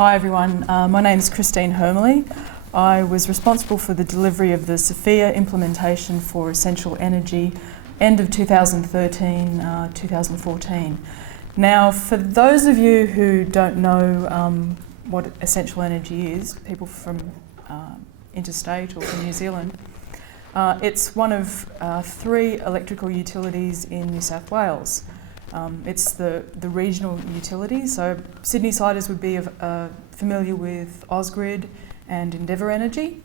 Hi everyone, my name is Kristine Hermely. I was responsible for the delivery of the SFIA Implementation for Essential Energy end of 2013, 2014. Now, for those of you who don't know what essential energy is, people from interstate or from New Zealand, it's one of 3 electrical utilities in New South Wales. It's the regional utility, so Sydney-siders would be familiar with Ausgrid and Endeavour Energy.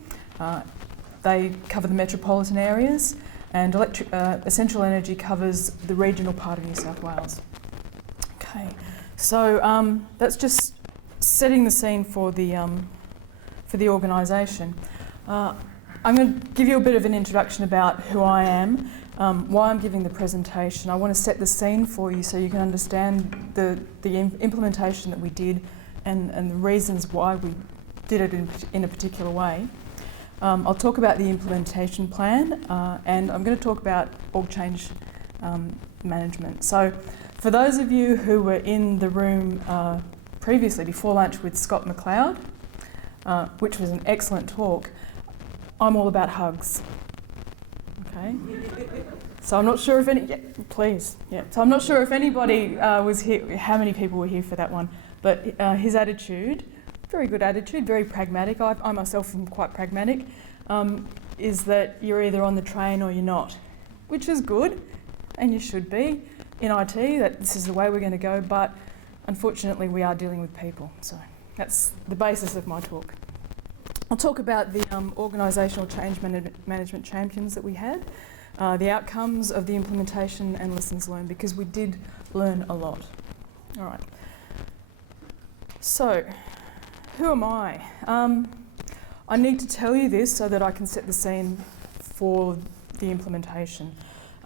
They cover the metropolitan areas, and Essential Energy covers the regional part of New South Wales. Okay, so that's just setting the scene for the organisation. I'm going to give you a bit of an introduction about who I am, why I'm giving the presentation. I want to set the scene for you so you can understand the implementation that we did and the reasons why we did it in a particular way. I'll talk about the implementation plan and I'm going to talk about org change management. So for those of you who were in the room previously, before lunch, with Scott McLeod, which was an excellent talk, I'm all about hugs. Okay, so I'm not sure if any. Yeah, please, yeah. So I'm not sure if anybody was here. How many people were here for that one? But his attitude, very good attitude, very pragmatic. I myself am quite pragmatic. Is that you're either on the train or you're not, which is good, and you should be in IT. That this is the way we're going to go. But unfortunately, we are dealing with people. So that's the basis of my talk. I'll talk about the organisational change management champions that we had, the outcomes of the implementation and lessons learned, because we did learn a lot. All right. So, who am I? I need to tell you this so that I can set the scene for the implementation.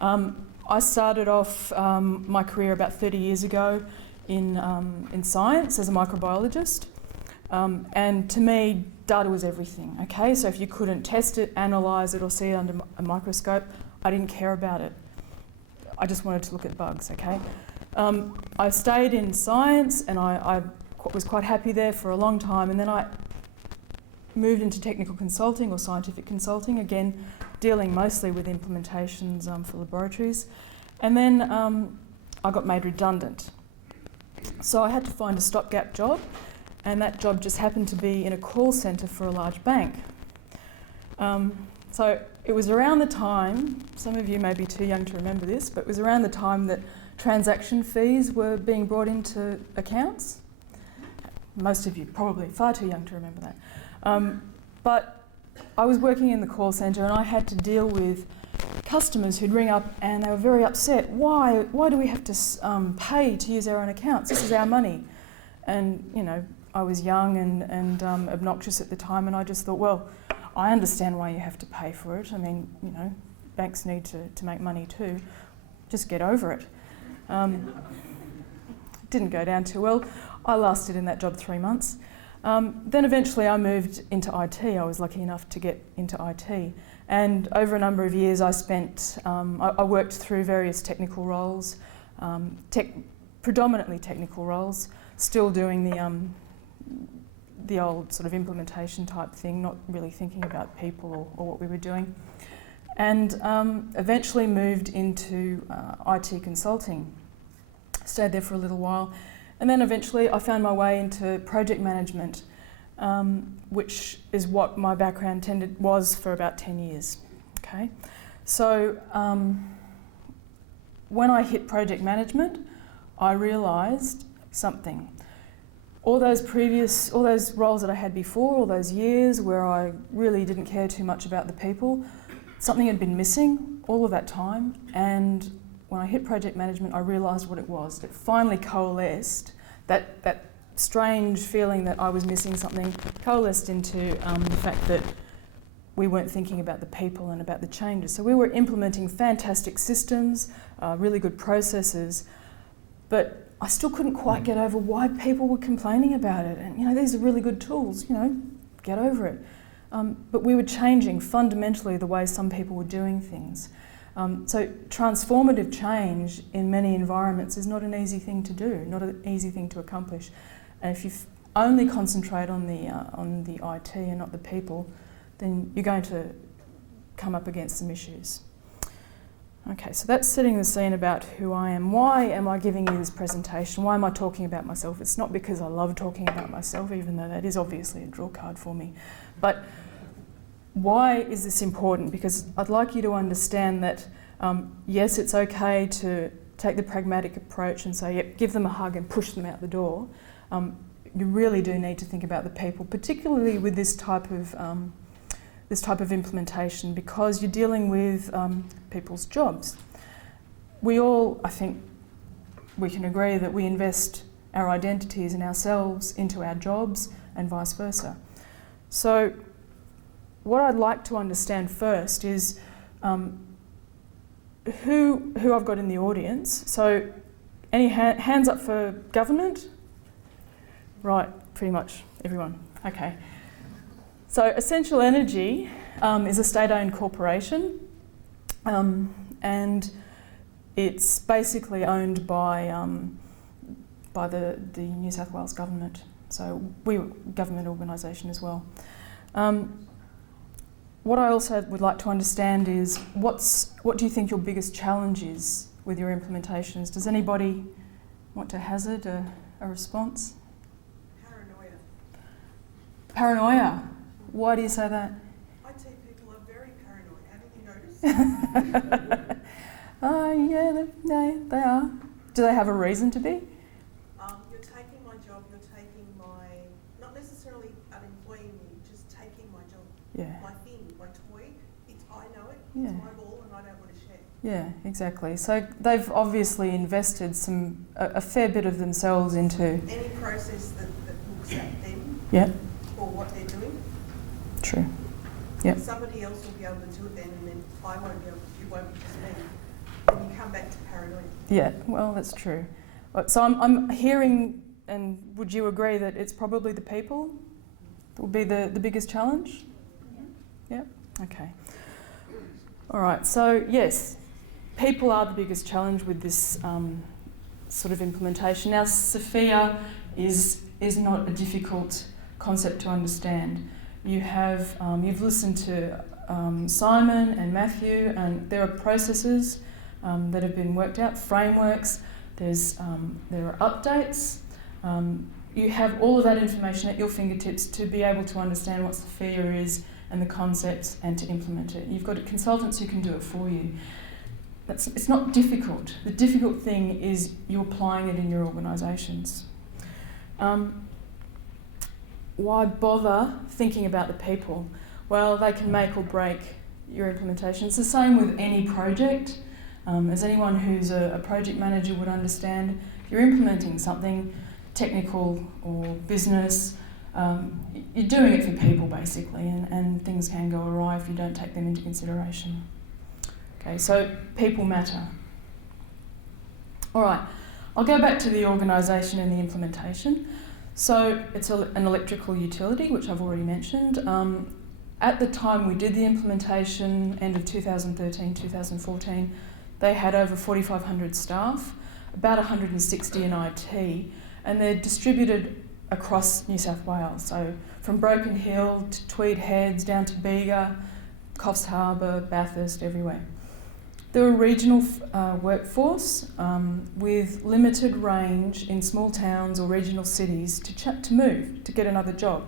I started off my career about 30 years ago in science as a microbiologist. And to me, data was everything, okay? So if you couldn't test it, analyse it or see it under a microscope, I didn't care about it. I just wanted to look at bugs, okay? I stayed in science and I was quite happy there for a long time, and then I moved into technical consulting or scientific consulting, again, dealing mostly with implementations for laboratories. And then I got made redundant. So I had to find a stopgap job, and that job just happened to be in a call centre for a large bank. So it was around the time, some of you may be too young to remember this, but it was around the time that transaction fees were being brought into accounts. Most of you probably far too young to remember that. But I was working in the call centre and I had to deal with customers who'd ring up and they were very upset. Why do we have to pay to use our own accounts? This is our money. And, you know, I was young and obnoxious at the time, and I just thought, well, I understand why you have to pay for it. I mean, you know, banks need to make money too. Just get over it. Didn't go down too well. I lasted in that job 3 months. Then eventually I moved into IT. I was lucky enough to get into IT. And over a number of years I spent, I worked through various technical roles, predominantly technical roles, still doing the old sort of implementation type thing, not really thinking about people or what we were doing. And eventually moved into IT consulting. Stayed there for a little while. And then eventually I found my way into project management, which is what my background was for about 10 years. Okay, so when I hit project management, I realised something. All those roles that I had before, all those years where I really didn't care too much about the people, something had been missing all of that time. And when I hit project management, I realised what it was. It finally coalesced. That strange feeling that I was missing something coalesced into the fact that we weren't thinking about the people and about the changes. So we were implementing fantastic systems, really good processes, but I still couldn't quite get over why people were complaining about it. And, you know, these are really good tools, you know, get over it. But we were changing fundamentally the way some people were doing things. So transformative change in many environments is not an easy thing to do, not an easy thing to accomplish. And if you only concentrate on the IT and not the people, then you're going to come up against some issues. Okay, so that's setting the scene about who I am. Why am I giving you this presentation? Why am I talking about myself? It's not because I love talking about myself, even though that is obviously a draw card for me. But why is this important? Because I'd like you to understand that, yes, it's okay to take the pragmatic approach and say, yep, give them a hug and push them out the door. You really do need to think about the people, particularly with this type of implementation, because you're dealing with people's jobs. We all, I think, we can agree that we invest our identities and ourselves into our jobs and vice versa. So what I'd like to understand first is who I've got in the audience. So any hands up for government? Right, pretty much everyone. Okay. So Essential Energy is a state-owned corporation, and it's basically owned by the New South Wales government. So we're a government organisation as well. What I also would like to understand is what do you think your biggest challenge is with your implementations? Does anybody want to hazard a response? Paranoia. Why do you say that? IT people are very paranoid. Haven't you noticed? Yeah, they are. Do they have a reason to be? You're taking my job. You're taking my, not necessarily unemploying me, just taking my job. Yeah. My thing, my toy. I know it. Yeah. It's my ball, and I don't want to share. Yeah, exactly. So they've obviously invested a fair bit of themselves into Any process that looks at them. Yeah. Or what they're doing. True. Yep. Somebody else will be able to do it then, and then I won't be able to. It won't be just me. And you come back to paranoia. Yeah, well, that's true. So I'm hearing, and would you agree that it's probably the people that will be the biggest challenge? Yeah. Okay. All right. So yes, people are the biggest challenge with this sort of implementation. Now, SFIA is not a difficult concept to understand. You've listened to Simon and Matthew, and there are processes that have been worked out, frameworks. There are updates. You have all of that information at your fingertips to be able to understand what SFIA is and the concepts and to implement it. You've got consultants who can do it for you. It's not difficult. The difficult thing is you applying it in your organisations. Why bother thinking about the people? Well, they can make or break your implementation. It's the same with any project. As anyone who's a project manager would understand, if you're implementing something technical or business, you're doing it for people basically, and things can go awry if you don't take them into consideration. Okay, so people matter. All right, I'll go back to the organisation and the implementation. So it's an electrical utility, which I've already mentioned. At the time we did the implementation, end of 2013, 2014, they had over 4,500 staff, about 160 in IT, and they're distributed across New South Wales. So from Broken Hill to Tweed Heads, down to Bega, Coffs Harbour, Bathurst, everywhere. They're a regional workforce with limited range in small towns or regional cities to move, to get another job.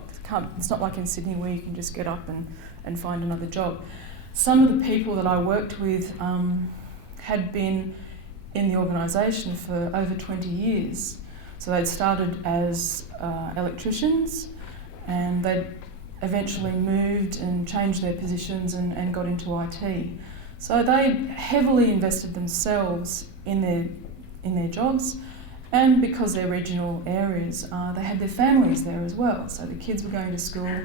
It's not like in Sydney where you can just get up and find another job. Some of the people that I worked with had been in the organisation for over 20 years. So they'd started as electricians, and they'd eventually moved and changed their positions and got into IT. So they heavily invested themselves in their jobs, and because they're regional areas, they had their families there as well. So the kids were going to school,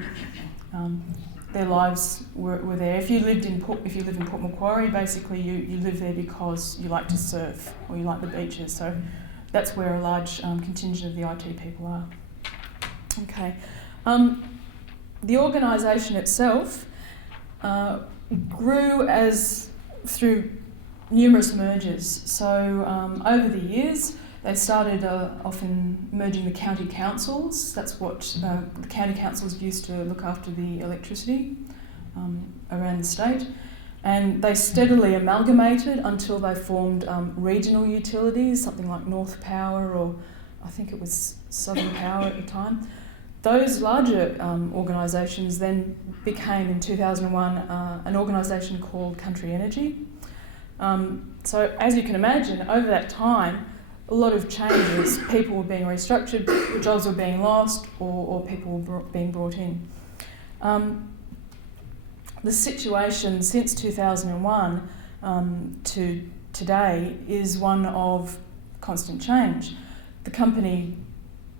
their lives were there. If you live in Port Macquarie, basically you live there because you like to surf or you like the beaches. So that's where a large contingent of the IT people are. Okay, the organisation itself grew through numerous mergers. So over the years, They started off in merging the county councils. That's what the county councils used to look after the electricity around the state. And they steadily amalgamated until they formed regional utilities, something like North Power, or I think it was Southern Power at the time. Those larger organisations then became, in 2001, an organisation called Country Energy. So as you can imagine, over that time, a lot of changes. People were being restructured, jobs were being lost, or people were being brought in. The situation since 2001 to today is one of constant change. The company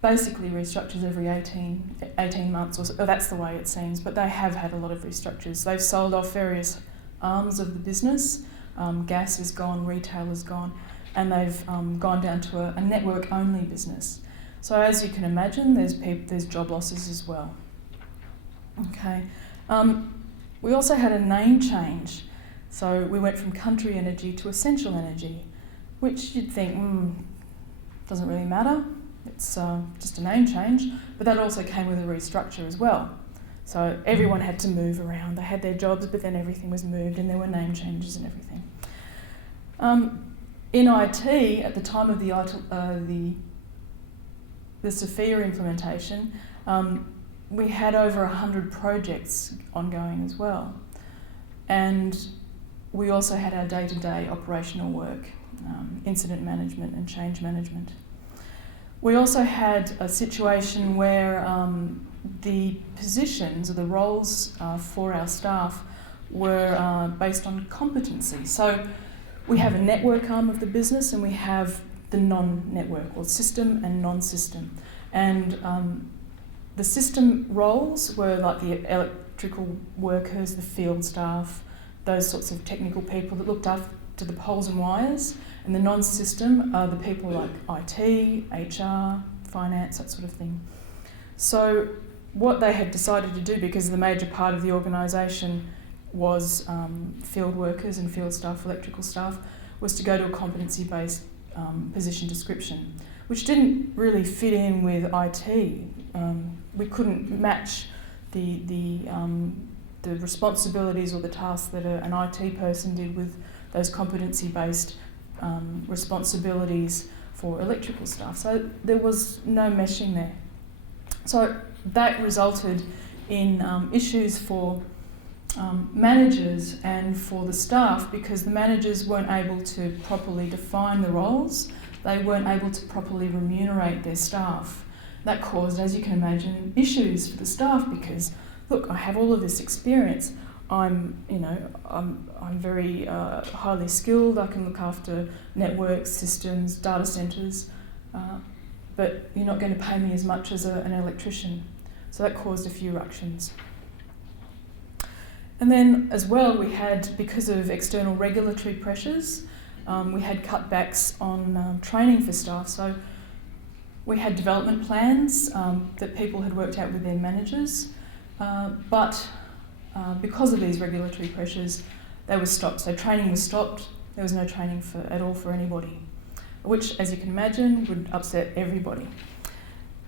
basically restructures every 18 months, or that's the way it seems, but they have had a lot of restructures. They've sold off various arms of the business. Gas is gone, retail is gone, and they've gone down to a network-only business. So as you can imagine, there's job losses as well. Okay. We also had a name change. So we went from Country Energy to Essential Energy, which you'd think, doesn't really matter. It's just a name change, but that also came with a restructure as well. So everyone had to move around. They had their jobs, but then everything was moved and there were name changes and everything. In IT, at the time of the SFIA implementation, we had over 100 projects ongoing as well. And we also had our day-to-day operational work, incident management and change management. We also had a situation where the positions or the roles for our staff were based on competency. So we have a network arm of the business and we have the non-network, or system and non-system. And the system roles were like the electrical workers, the field staff, those sorts of technical people that looked after the poles and wires. And the non-system are the people like IT, HR, finance, that sort of thing. So what they had decided to do, because the major part of the organisation was field workers and field staff, electrical staff, was to go to a competency-based position description, which didn't really fit in with IT. We couldn't match the responsibilities or the tasks that an IT person did with those competency-based responsibilities for electrical staff. So there was no meshing there. So that resulted in issues for managers and for the staff, because the managers weren't able to properly define the roles. They weren't able to properly remunerate their staff. That caused, as you can imagine, issues for the staff, because look, I have all of this experience. I'm very highly skilled. I can look after networks, systems, data centres, but you're not going to pay me as much as an electrician. So that caused a few ructions. And then as well, we had, because of external regulatory pressures, we had cutbacks on training for staff. So we had development plans that people had worked out with their managers, but because of these regulatory pressures, they were stopped. So training was stopped. There was no training at all for anybody, which, as you can imagine, would upset everybody.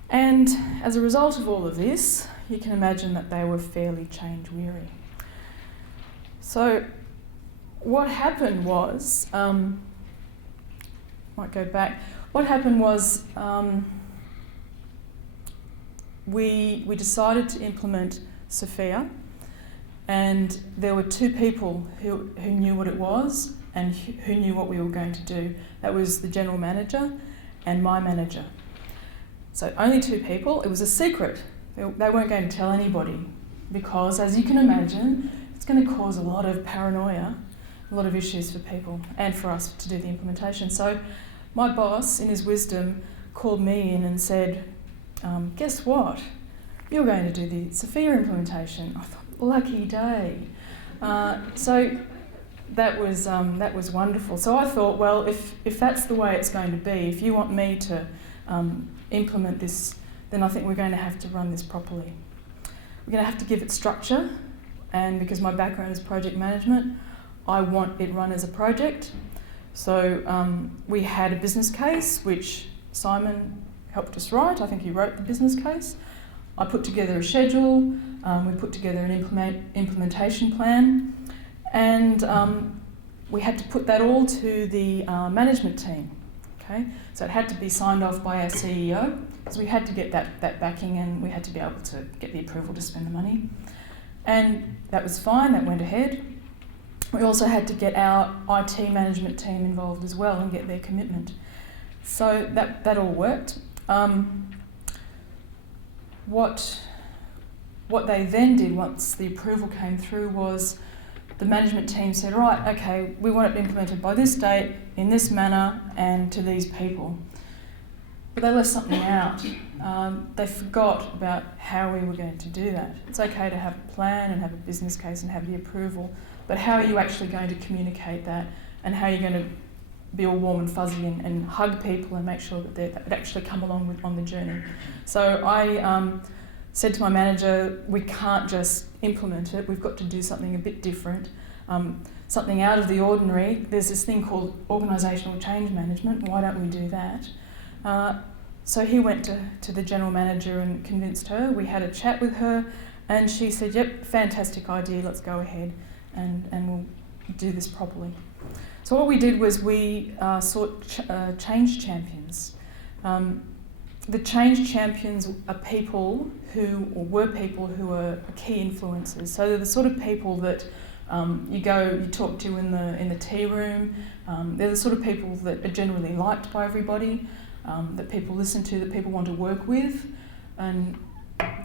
And as a result of all of this, you can imagine that they were fairly change weary. So what happened was, might go back, what happened was we decided to implement SFIA, and there were two people who knew what it was and who knew what we were going to do. That was the general manager and my manager. So only two people. It was a secret. They weren't going to tell anybody, because, as you can imagine, it's going to cause a lot of paranoia, a lot of issues for people and for us to do the implementation. So my boss, in his wisdom, called me in and said, guess what? You're going to do the SFIA implementation. I thought, lucky day. So that was wonderful. So I thought, well, if that's the way it's going to be, if you want me to implement this, then I think we're going to have to run this properly. We're going to have to give it structure, and because my background is project management, I want it run as a project. So we had a business case which Simon helped us write. I think he wrote the business case. I put together a schedule, we put together an implementation plan, and we had to put that all to the management team. Okay? So it had to be signed off by our CEO, because we had to get that backing, and we had to be able to get the approval to spend the money. And that was fine, that went ahead. We also had to get our IT management team involved as well and get their commitment. So that all worked. What they then did once the approval came through was the management team said, right, okay, we want it implemented by this date, in this manner, and to these people. But they left something out. They forgot about how we were going to do that. It's okay to have a plan and have a business case and have the approval, but how are you actually going to communicate that, and how are you going to be all warm and fuzzy and hug people and make sure that they actually come along on the journey. So I said to my manager, we can't just implement it, we've got to do something a bit different, something out of the ordinary. There's this thing called organisational change management, why don't we do that? So he went to the general manager and convinced her. We had a chat with her and she said, yep, fantastic idea, let's go ahead and we'll do this properly. So what we did was we sought change champions. The change champions are people who, or were people who are key influencers. So they're the sort of people that you talk to in the tea room. They're the sort of people that are generally liked by everybody, that people listen to, that people want to work with, and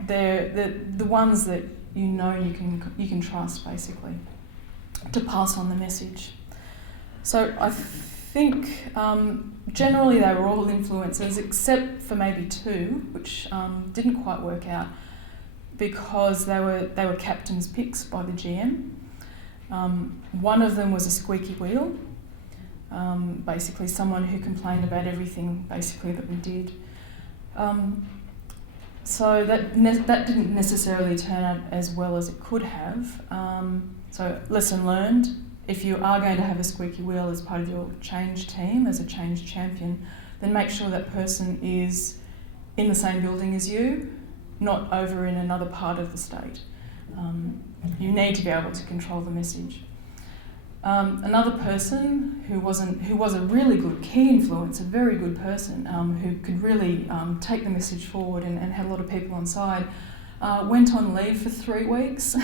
they're the ones that you can trust basically to pass on the message. So I think generally they were all influencers except for maybe two, which didn't quite work out because they were captain's picks by the GM. One of them was a squeaky wheel, basically someone who complained about everything basically that we did. So that didn't necessarily turn out as well as it could have. So lesson learned. If you are going to have a squeaky wheel as part of your change team, as a change champion, then make sure that person is in the same building as you, not over in another part of the state. You need to be able to control the message. Another person who was a really good key influence, a very good person, who could really take the message forward and had a lot of people on side, went on leave for 3 weeks.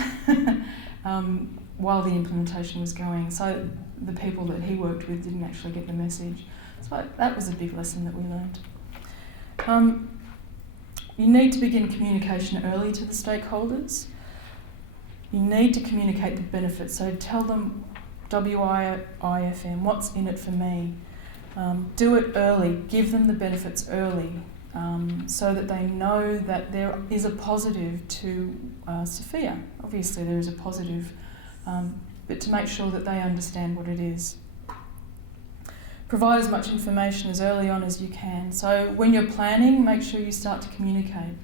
While the implementation was going, so the people that he worked with didn't actually get the message. So that was a big lesson that we learned. You need to begin communication early to the stakeholders. You need to communicate the benefits, so tell them WIFM, what's in it for me. Do it early, give them the benefits early, so that they know that there is a positive to SFIA. Obviously there is a positive, but to make sure that they understand what it is. Provide as much information as early on as you can. So when you're planning, make sure you start to communicate.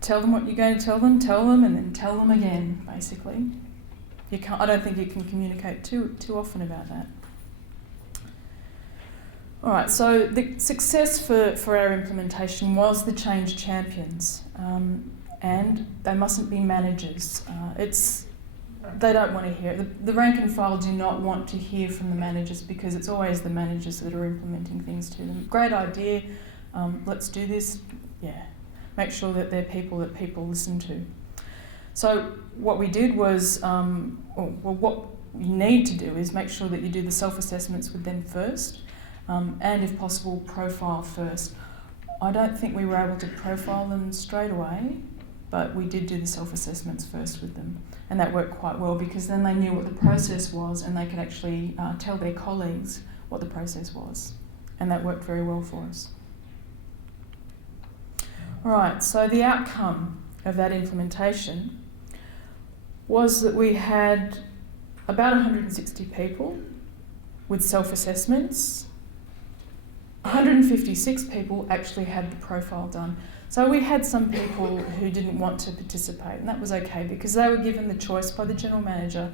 Tell them what you're going to tell them, and then tell them again, basically. I don't think you can communicate too often about that. All right, so the success for our implementation was the change champions, and they mustn't be managers. They don't want to hear it. The rank and file do not want to hear from the managers because it's always the managers that are implementing things to them. Great idea, let's do this, yeah. Make sure that they're people that people listen to. So what we did was, what you need to do is make sure that you do the self-assessments with them first, and if possible, profile first. I don't think we were able to profile them straight away, but we did do the self-assessments first with them. And that worked quite well because then they knew what the process was and they could actually tell their colleagues what the process was. And that worked very well for us. All right, so the outcome of that implementation was that we had about 160 people with self-assessments. 156 people actually had the profile done. So we had some people who didn't want to participate, and that was okay because they were given the choice by the general manager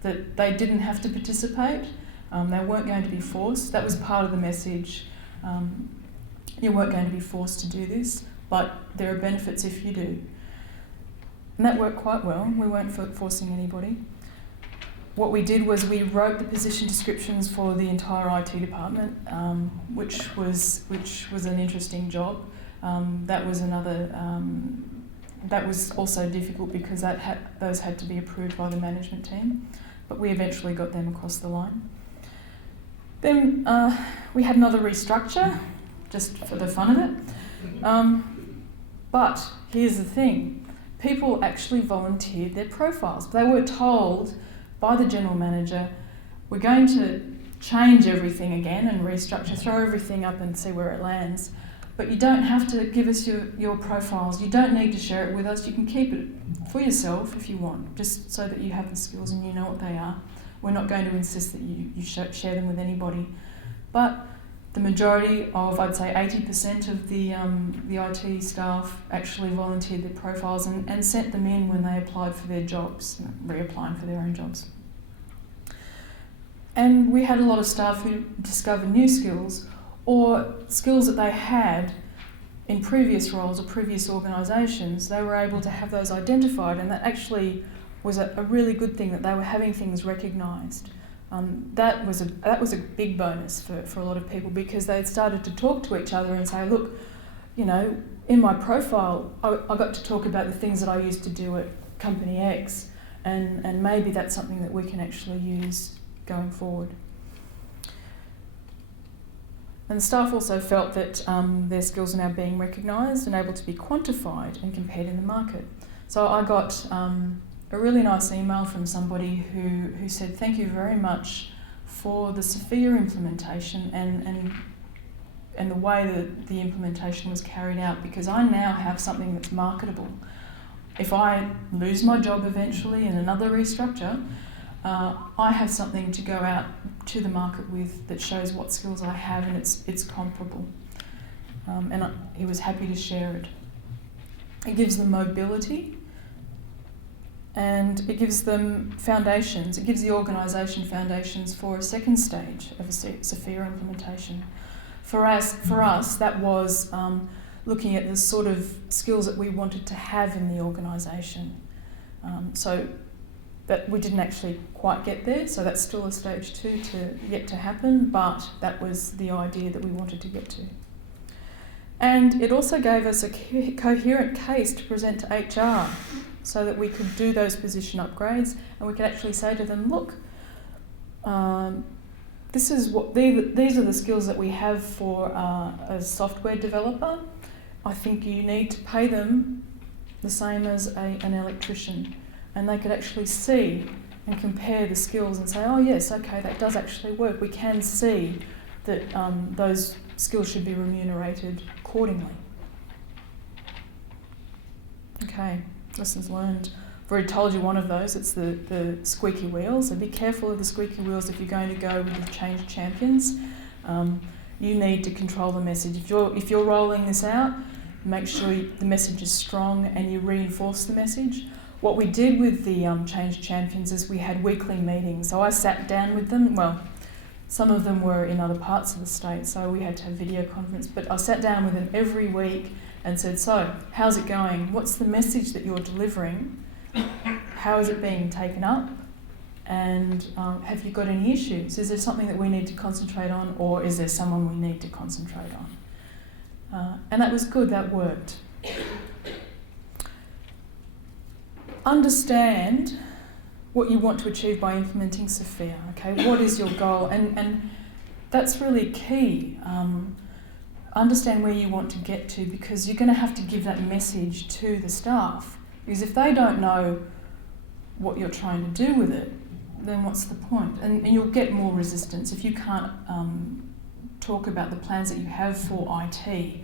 that they didn't have to participate, They weren't going to be forced. That was part of the message. You weren't going to be forced to do this, but there are benefits if you do. And that worked quite well. We weren't forcing anybody. What we did was we wrote the position descriptions for the entire IT department, which was an interesting job. That was another. That was also difficult because those had to be approved by the management team, but we eventually got them across the line. Then we had another restructure, just for the fun of it. But here's the thing: people actually volunteered their profiles. They were told by the general manager, we're going to change everything again and restructure, throw everything up and see where it lands. But you don't have to give us your profiles. You don't need to share it with us. You can keep it for yourself if you want, just so that you have the skills and you know what they are. We're not going to insist that you share them with anybody. But the majority of, I'd say 80% of the IT staff actually volunteered their profiles and sent them in when they applied for their jobs, reapplying for their own jobs. And we had a lot of staff who discovered new skills or skills that they had in previous roles or previous organisations. They were able to have those identified, and that actually was a really good thing, that they were having things recognised. That was a big bonus for a lot of people, because they'd started to talk to each other and say, look, you know, in my profile, I got to talk about the things that I used to do at company X, and maybe that's something that we can actually use going forward. And the staff also felt that their skills are now being recognised and able to be quantified and compared in the market. So I got a really nice email from somebody who said, thank you very much for the SFIA implementation and the way that the implementation was carried out, because I now have something that's marketable. If I lose my job eventually in another restructure, I have something to go out to the market with that shows what skills I have, and it's comparable. And he was happy to share it. It gives them mobility, and it gives them foundations. It gives the organisation foundations for a second stage of a SFIA implementation. For us, that was looking at the sort of skills that we wanted to have in the organisation. So that we didn't actually quite get there, so that's still a stage 2 yet to happen, but that was the idea that we wanted to get to. And it also gave us a coherent case to present to HR, so that we could do those position upgrades, and we could actually say to them, look, these are the skills that we have for a software developer. I think you need to pay them the same as an electrician. And they could actually see and compare the skills and say, oh yes, okay, that does actually work. We can see that those skills should be remunerated accordingly. Okay, lessons learned. I've already told you one of those. It's the squeaky wheel. So be careful of the squeaky wheels if you're going to go with the change champions. You need to control the message. If you're rolling this out, make sure the message is strong and you reinforce the message. What we did with the change champions is we had weekly meetings. So I sat down with them. Well, some of them were in other parts of the state, so we had to have video conference. But I sat down with them every week and said, so, how's it going? What's the message that you're delivering? How is it being taken up? And have you got any issues? Is there something that we need to concentrate on, or is there someone we need to concentrate on? And that was good, that worked. Understand what you want to achieve by implementing SFIA, okay? What is your goal? And that's really key. Understand where you want to get to, because you're going to have to give that message to the staff. Because if they don't know what you're trying to do with it, then what's the point? And you'll get more resistance if you can't talk about the plans that you have for IT.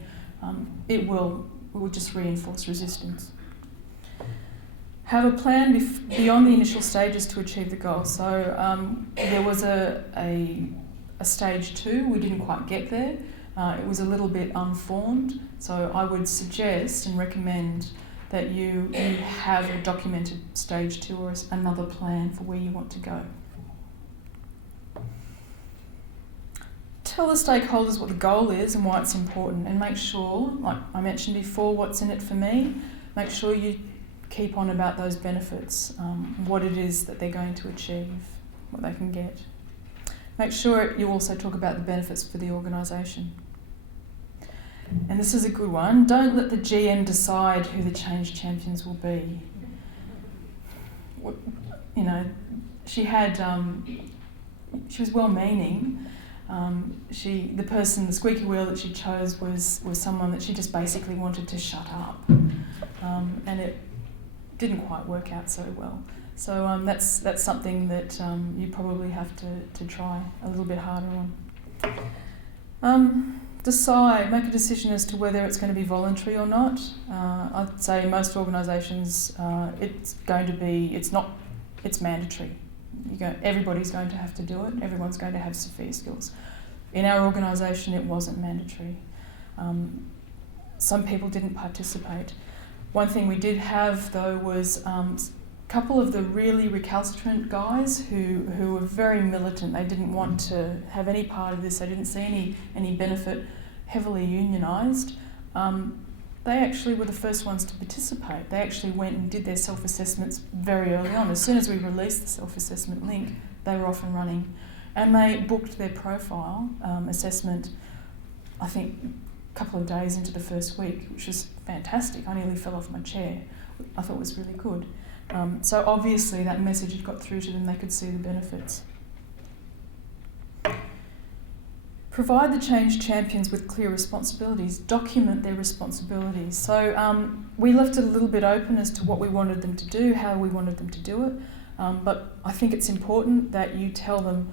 It will just reinforce resistance. Have a plan beyond the initial stages to achieve the goal. So there was a stage 2. We didn't quite get there. It was a little bit unformed. So I would suggest and recommend that you have a documented stage 2 or another plan for where you want to go. tell the stakeholders what the goal is and why it's important, and make sure, like I mentioned before, what's in it for me. Make sure you keep on about those benefits, what it is that they're going to achieve, what they can get. Make sure you also talk about the benefits for the organisation. And this is a good one. Don't let the GM decide who the change champions will be. You know, she was well-meaning. The squeaky wheel that she chose was someone that she just basically wanted to shut up, and it didn't quite work out so well. So that's something that you probably have to try a little bit harder on. Make a decision as to whether it's going to be voluntary or not. I'd say most organisations, it's mandatory. Everybody's going to have to do it. Everyone's going to have SFIA skills. In our organisation, it wasn't mandatory. Some people didn't participate. One thing we did have, though, was a couple of the really recalcitrant guys who were very militant. They didn't want to have any part of this. They didn't see any benefit, heavily unionised. They actually were the first ones to participate. They actually went and did their self-assessments very early on. As soon as we released the self-assessment link, they were off and running. And they booked their profile assessment, I think, a couple of days into the first week, which was fantastic. I nearly fell off my chair. I thought it was really good. So obviously that message had got through to them. They could see the benefits. Provide the change champions with clear responsibilities. Document their responsibilities. So we left it a little bit open as to what we wanted them to do, how we wanted them to do it. But I think it's important that you tell them,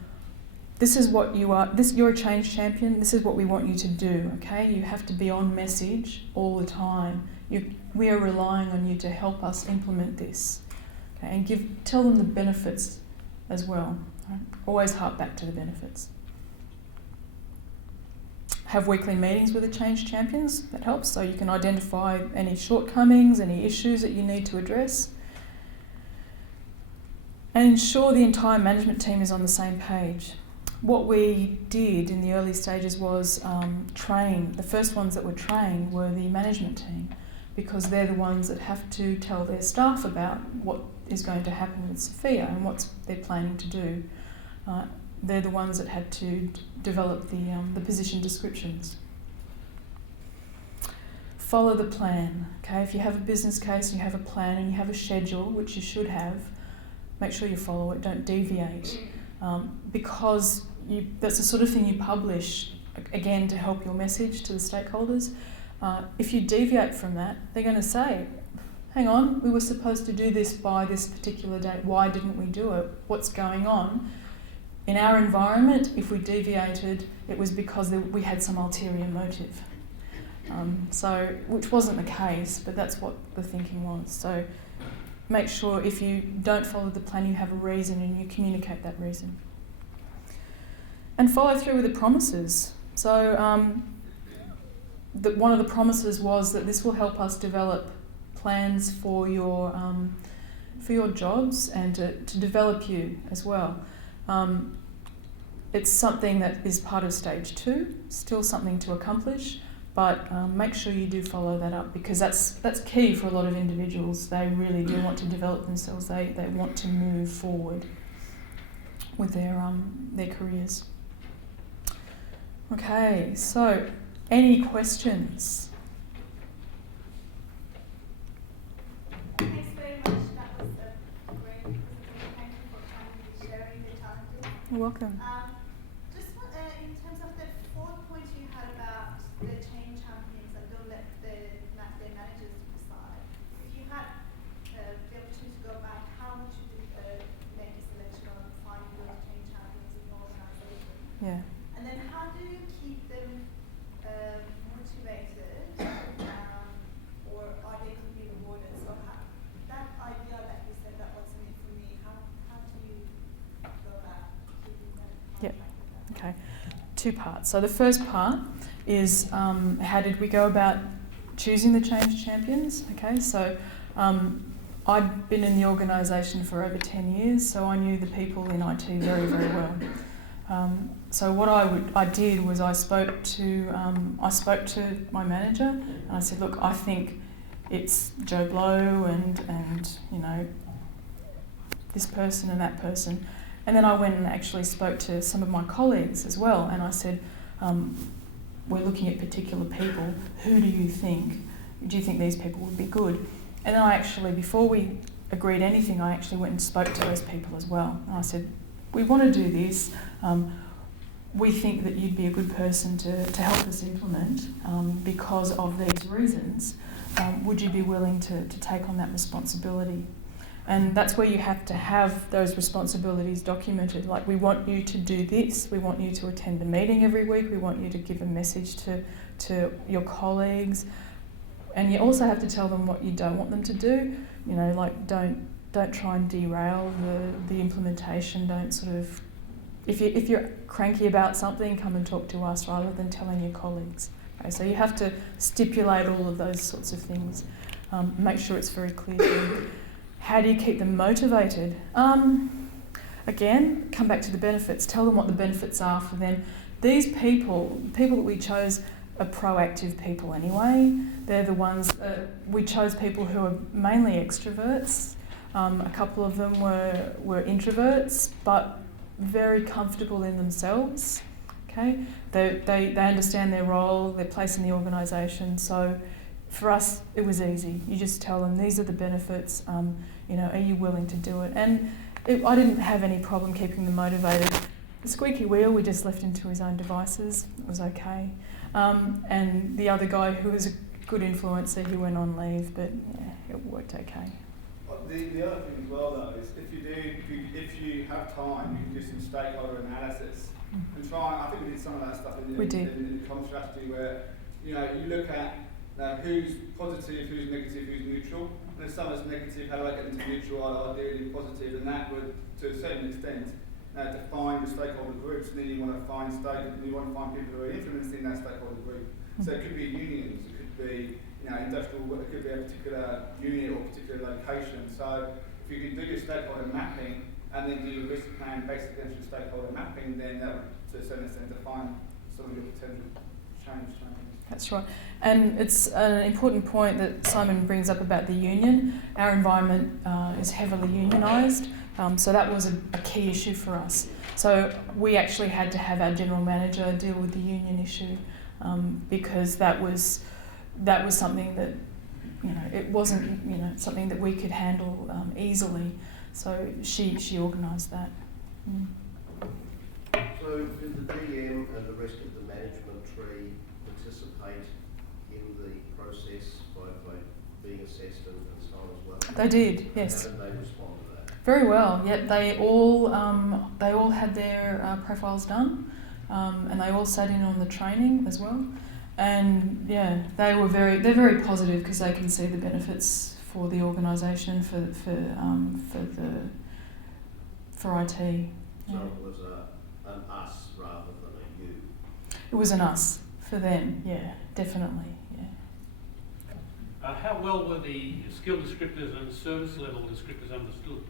this is what you are. You're a change champion. This is what we want you to do. Okay, you have to be on message all the time. We are relying on you to help us implement this. Okay, and tell them the benefits as well. Right? Always hark back to the benefits. Have weekly meetings with the change champions. That helps, so you can identify any shortcomings, any issues that you need to address. And ensure the entire management team is on the same page. What we did in the early stages was train. The first ones that were trained were the management team, because they're the ones that have to tell their staff about what is going to happen with SFIA and what they're planning to do. They're the ones that had to develop the position descriptions. Follow the plan. Okay, if you have a business case, you have a plan and you have a schedule, which you should have, make sure you follow it. Don't deviate, because that's the sort of thing you publish again to help your message to the stakeholders. If you deviate from that, they're going to say, "Hang on, we were supposed to do this by this particular date. Why didn't we do it? What's going on?" In our environment, if we deviated, it was because we had some ulterior motive. Which wasn't the case, but that's what the thinking was. So make sure if you don't follow the plan, you have a reason and you communicate that reason. And follow through with the promises. So one of the promises was that this will help us develop plans for your jobs and to develop you as well. It's something that is part of stage 2, still something to accomplish, but make sure you do follow that up, because that's key for a lot of individuals. They really do want to develop themselves. They want to move forward with their careers. Okay, so any questions? Thanks very much. That was a great presentation. Thank you for kindly sharing the challenges. You're welcome. In terms of the fourth point you had about the change champions and don't let the managers decide. If you had the opportunity to go back, how would you make a selection of finding those change champions in your organisation? Yeah. And then how do you keep them motivated, or are they to be rewarded? So that idea that you said that wasn't it for me, how do you go about keeping them? Yep. Okay. 2 parts. So the first part is how did we go about choosing the change champions? Okay, so I'd been in the organisation for over 10 years, so I knew the people in IT very, very well. So what I did was I spoke to my manager and I said, look, I think it's Joe Blow and you know, this person and that person. And then I went and actually spoke to some of my colleagues as well, and I said, we're looking at particular people. Who do you think? Do you think these people would be good? And then I actually, before we agreed anything, I actually went and spoke to those people as well. And I said, we want to do this. We think that you'd be a good person to help us implement because of these reasons. Would you be willing to take on that responsibility? And that's where you have to have those responsibilities documented. Like, we want you to do this, we want you to attend a meeting every week, we want you to give a message to your colleagues. And you also have to tell them what you don't want them to do. You know, like, don't try and derail the implementation. Don't sort of, if you're cranky about something, come and talk to us rather than telling your colleagues. Okay, so you have to stipulate all of those sorts of things. Make sure it's very clear to them. How do you keep them motivated? Again, come back to the benefits. Tell them what the benefits are for them. These people that we chose, are proactive people anyway. They're the ones, we chose people who are mainly extroverts. A couple of them were introverts, but very comfortable in themselves. Okay, they understand their role, their place in the organisation. So for us, it was easy. You just tell them these are the benefits. You know, are you willing to do it? And I didn't have any problem keeping them motivated. The squeaky wheel, we just left him to his own devices. It was okay. And the other guy, who was a good influencer, he went on leave, but yeah, it worked okay. The other thing as well, though, is if you have time, you can do some stakeholder analysis and try. I think we did some of that stuff in the comm strategy, where you look at who's positive, who's negative, who's neutral. And if someone's negative, how do I get them to neutral? Ideally positive, and that would, to a certain extent, define the stakeholder groups. And then you want to find people who are influencing that stakeholder group. So it could be unions, it could be industrial, it could be a particular unit or particular location. So if you can do your stakeholder mapping and then do your risk plan based against your stakeholder mapping, then that would, to a certain extent, define some of your potential change. That's right. And it's an important point that Simon brings up about the union. Our environment is heavily unionised, so that was a key issue for us. So we actually had to have our general manager deal with the union issue because that was something that, it wasn't, something that we could handle easily. So she organised that. So did the DM and the rest of the management tree participate in the process by being assessed and so on as well? They did, yes. How did they respond to that? Very well. Yep, they all had their profiles done, and they all sat in on the training as well. And yeah, they're very positive because they can see the benefits for the organisation, for IT. So it was an us rather than a you. It was an us for them. Yeah, definitely. Yeah. How well were the skill descriptors and service level descriptors understood?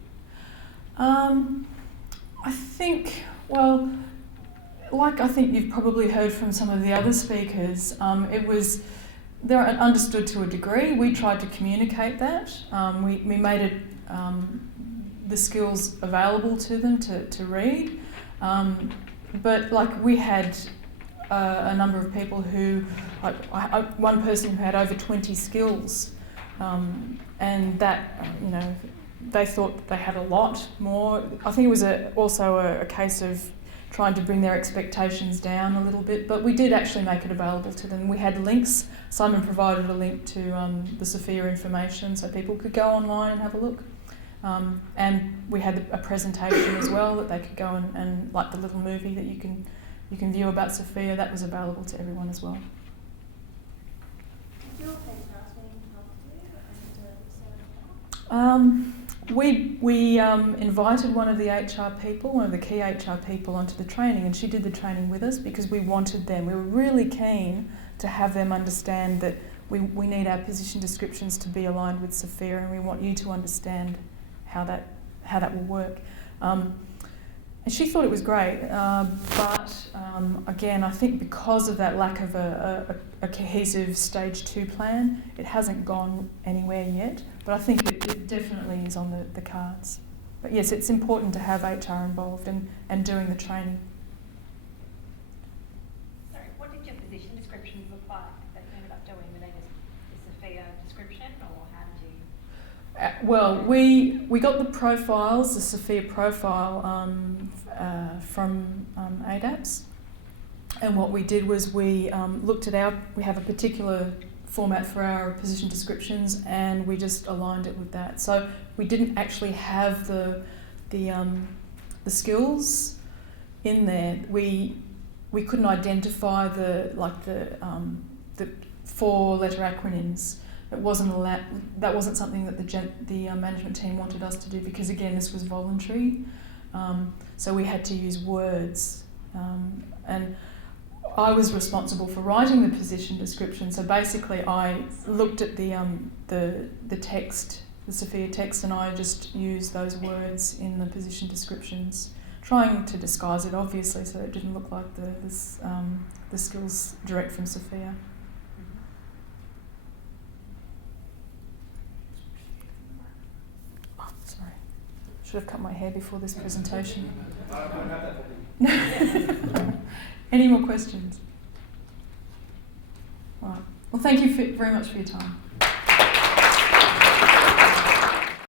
I think, well, like I think you've probably heard from some of the other speakers, they're understood to a degree. We tried to communicate that. We made it the skills available to them to read. But like we had a number of people who, one person who had over 20 skills, and that, they thought they had a lot more. I think it was also a case of trying to bring their expectations down a little bit, but we did actually make it available to them. We had links. Simon provided a link to the SFIA Information so people could go online and have a look. And we had a presentation as well that they could go and like the little movie that you can view about SFIA, that was available to everyone as well. Did your HR team help you We invited one of the HR people, one of the key HR people, onto the training, and she did the training with us because we wanted them. We were really keen to have them understand that we need our position descriptions to be aligned with SFIA, and we want you to understand how that will work. And she thought it was great, but again, I think because of that lack of a cohesive stage 2 plan, it hasn't gone anywhere yet. But I think it definitely is on the cards. But yes, it's important to have HR involved and doing the training. Sorry, what did your position descriptions look like that you ended up doing? Were they just the SFIA description, or how did you? Well, we got the profiles, the SFIA profile from ADAPS, and what we did was we looked at we have a particular format for our position descriptions, and we just aligned it with that. So we didn't actually have the skills in there. We couldn't identify the 4-letter acronyms. It wasn't that wasn't something that the management team wanted us to do, because again, this was voluntary. So we had to use words, and I was responsible for writing the position description. So basically, I looked at the text, the SFIA text, and I just used those words in the position descriptions, trying to disguise it obviously, so it didn't look like the skills direct from SFIA. Oh, sorry, should have cut my hair before this presentation. I don't have that. Any more questions? Right. Well, thank you very much for your time.